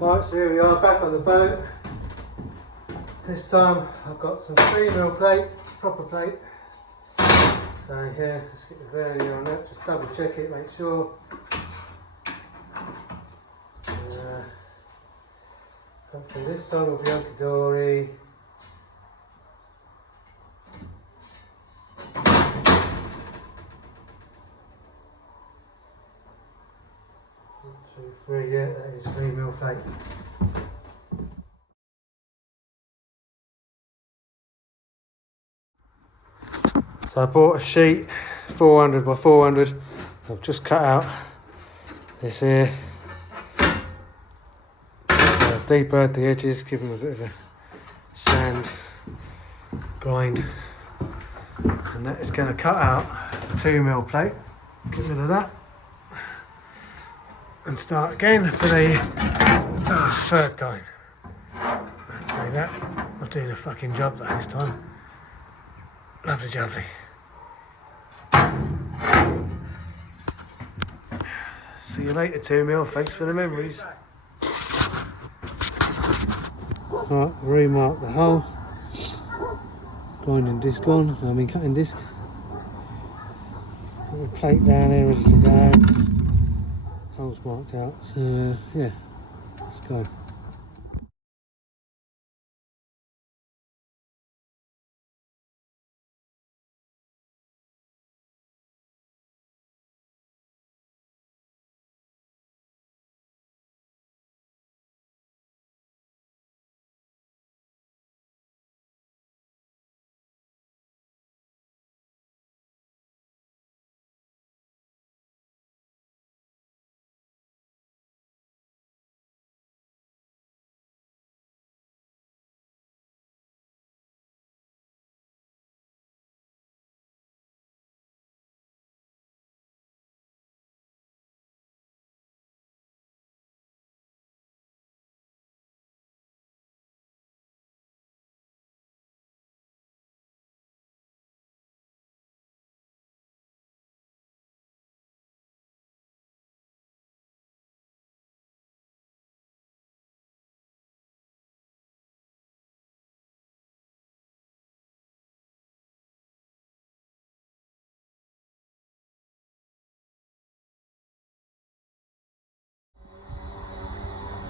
Right, so here we are back on the boat. This time I've got some 3mm plate, proper plate. So here, just get the vernier on that, just double check it, make sure. Hopefully this side will be hunky-dory. Yeah, that is 3mm plate. So I bought a sheet, 400 by 400. I've just cut out this here. Deburred the edges, give them a bit of a sand grind. And that is going to cut out a 2mm plate. Get rid of that. And start again for the third time. Like that. I'm doing a fucking job though this time. Lovely jubbly. See you later 2mm, thanks for the memories. Right, remark the hole. Grinding disc on, cutting disc. Got the plate down here ready to go. Holes marked out, so yeah, let's go.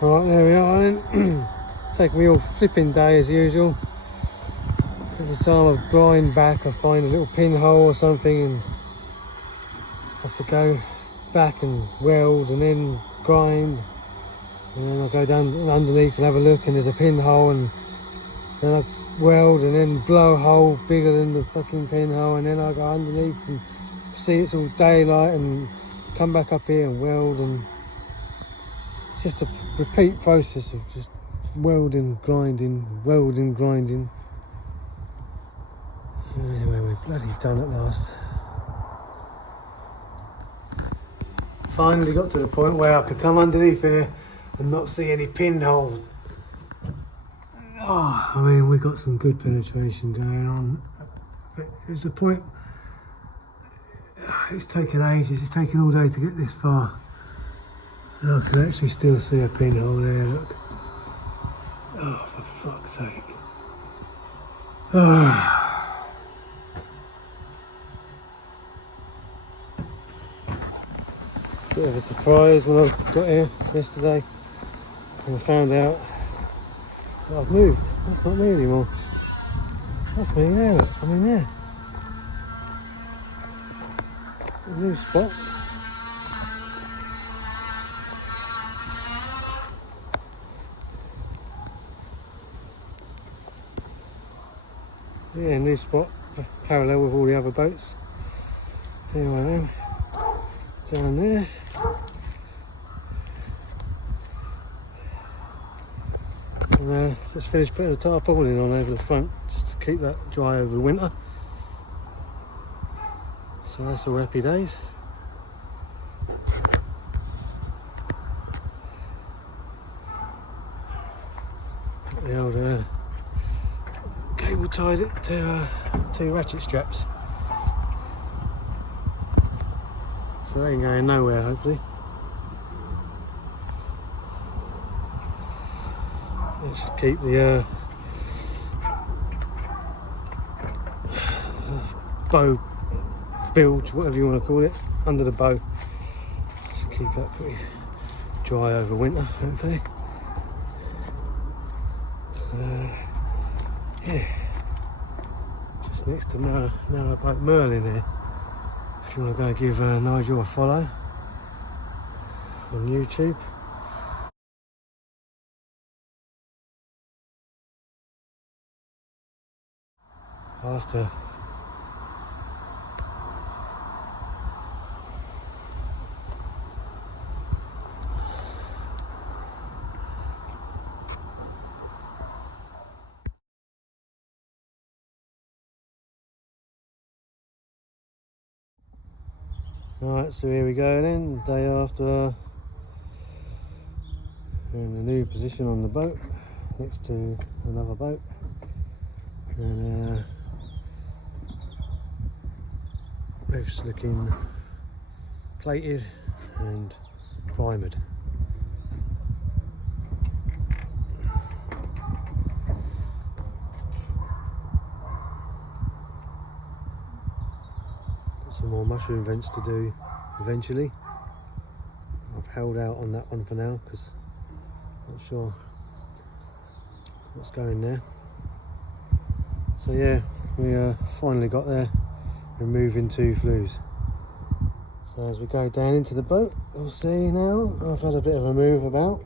Right, there we are then. Taking me all flipping day as usual. Every time I grind back I find a little pinhole or something and have to go back and weld and then grind. And then I go down underneath and have a look and there's a pinhole, and then I weld and then blow a hole bigger than the fucking pinhole, and then I go underneath and see it's all daylight and come back up here and weld, and it's just a repeat process of just welding, grinding. Anyway, we're bloody done at last. Finally got to the point where I could come underneath here and not see any pinhole. Oh, we got some good penetration going on. But there's a point, it's taken ages, it's taken all day to get this far. And I can actually still see a pinhole there, look. Oh, for fuck's sake. Bit of a surprise when I got here yesterday and I found out that I've moved. That's not me anymore. That's me there, look. I'm in there. A new spot. Yeah, new spot, parallel with all the other boats. Here I am, down there. And just finished putting a tarpaulin on over the front, just to keep that dry over the winter. So that's all happy days. The old cable tied it to 2 ratchet straps, so they ain't going nowhere hopefully. That should keep the bow bilge, whatever you want to call it, under the bow. Should keep that pretty dry over winter, hopefully. Yeah, just next to Narrowboat Merlin here. If you want to go give Nigel a follow on YouTube. After Right, so here we go then, day after. We're in a new position on the boat, next to another boat, and roof's looking plated and primered. Got some more mushroom vents to do eventually. I've held out on that one for now because I'm not sure what's going there. So yeah, we finally got there, removing 2 flues. So as we go down into the boat, we'll see now. I've had a bit of a move about.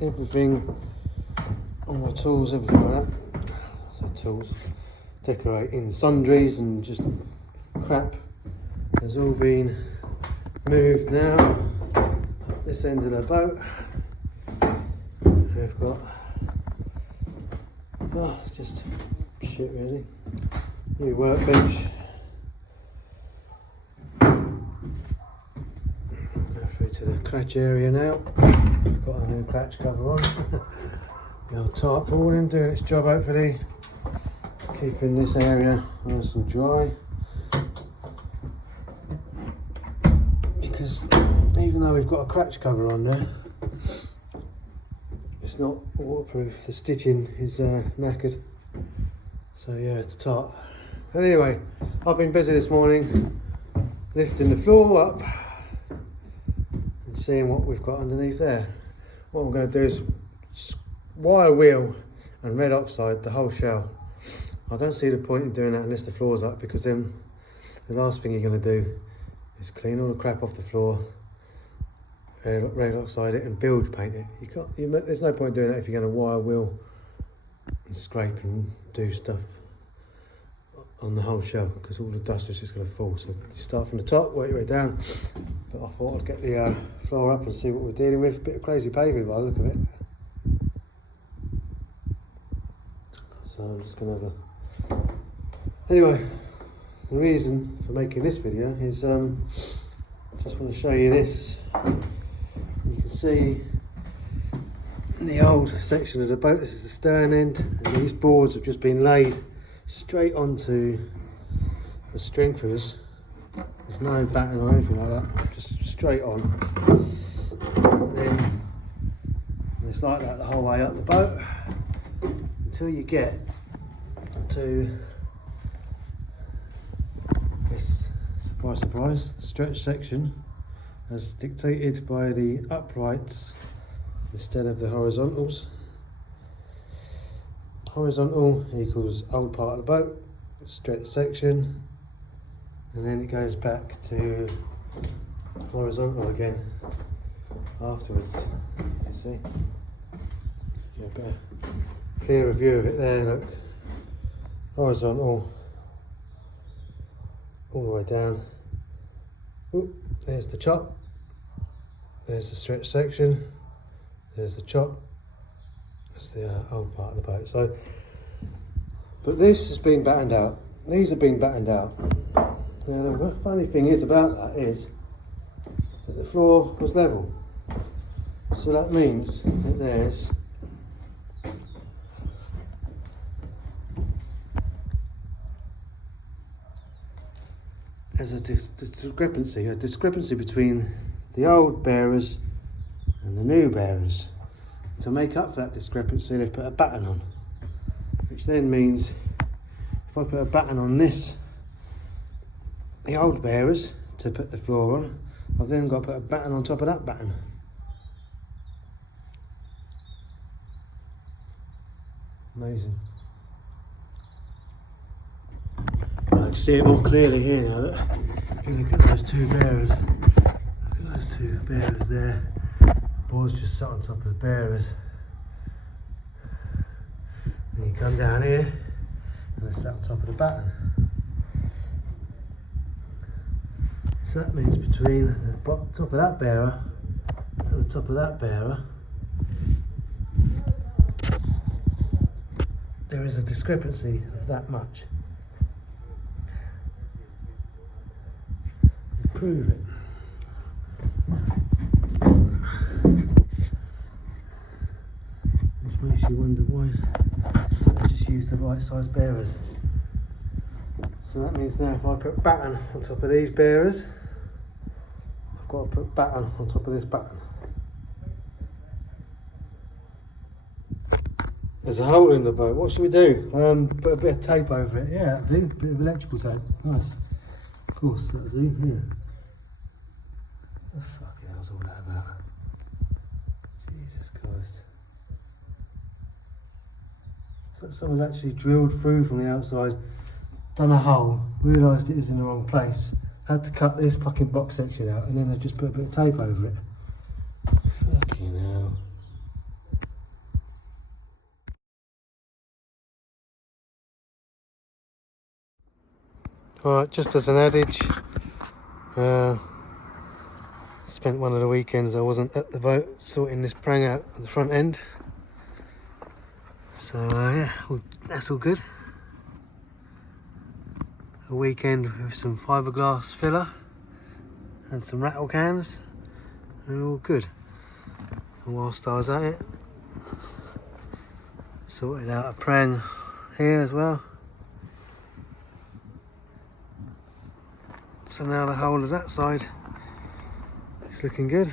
Everything, all my tools, everything like that. So tools, decorating sundries and just crap has all been moved now. Up this end of the boat, we've got just shit really. New workbench. Go through to the cratch area now. We've got a new cratch cover on. The old tarpaulin doing its job hopefully. Keeping this area nice and dry. Because even though we've got a cratch cover on there, it's not waterproof. The stitching is knackered. So yeah, it's the top. And anyway, I've been busy this morning lifting the floor up and seeing what we've got underneath there. What I'm going to do is wire wheel and red oxide the whole shell. I don't see the point in doing that unless the floor's up, because then the last thing you're going to do is clean all the crap off the floor, red oxide it and bilge paint it. There's no point doing that if you're going to wire wheel and scrape and do stuff on the whole shell, because all the dust is just going to fall. So you start from the top, work your way down. But I thought I'd get the floor up and see what we're dealing with. A bit of crazy paving by the look of it. So I'm just going to have a... Anyway, the reason for making this video is just want to show you this. You can see in the old section of the boat, this is the stern end, and these boards have just been laid straight onto the stringers. There's no batten or anything like that, just straight on. And then it's like that the whole way up the boat until you get to this, surprise surprise, stretch section as dictated by the uprights instead of the horizontals. Horizontal equals old part of the boat, stretch section, and then it goes back to horizontal again afterwards. You see? Get a better, clearer view of it there, look. Horizontal, all the way down. Oop, there's the chop, there's the stretch section, there's the chop. That's the old part of the boat. So, but this has been battened out. These have been battened out. Now the funny thing is about that is that the floor was level. So that means that there's a discrepancy between the old bearers and the new bearers. to make up for that discrepancy, they've put a batten on, which then means if I put a batten on this, the old bearers, to put the floor on, I've then got to put a batten on top of that batten. Amazing. I can see it more clearly here now. Look, if you look at those two bearers, look at those two bearers there. The board's just sat on top of the bearers. And you come down here and they're sat on top of the batten. So that means between the top of that bearer and the top of that bearer, there is a discrepancy of that much. Prove it. Which makes you wonder why I just use the right size bearers. So that means now if I put batten on top of these bearers, I've got to put batten on top of this batten. There's a hole in the boat. What should we do? Put a bit of tape over it. Yeah, that'll do. A bit of electrical tape. Nice. Of course, that'll do. Yeah. What the fucking hell's all that about? Jesus Christ. So someone's actually drilled through from the outside, done a hole, realised it was in the wrong place, had to cut this fucking box section out, and then they've just put a bit of tape over it. Fucking hell. Alright, just as an adage, spent one of the weekends I wasn't at the boat sorting this prang out at the front end. So yeah, that's all good. A weekend with some fiberglass filler and some rattle cans, and all good. And whilst I was at it, sorted out a prang here as well. So now the whole of that side is looking good.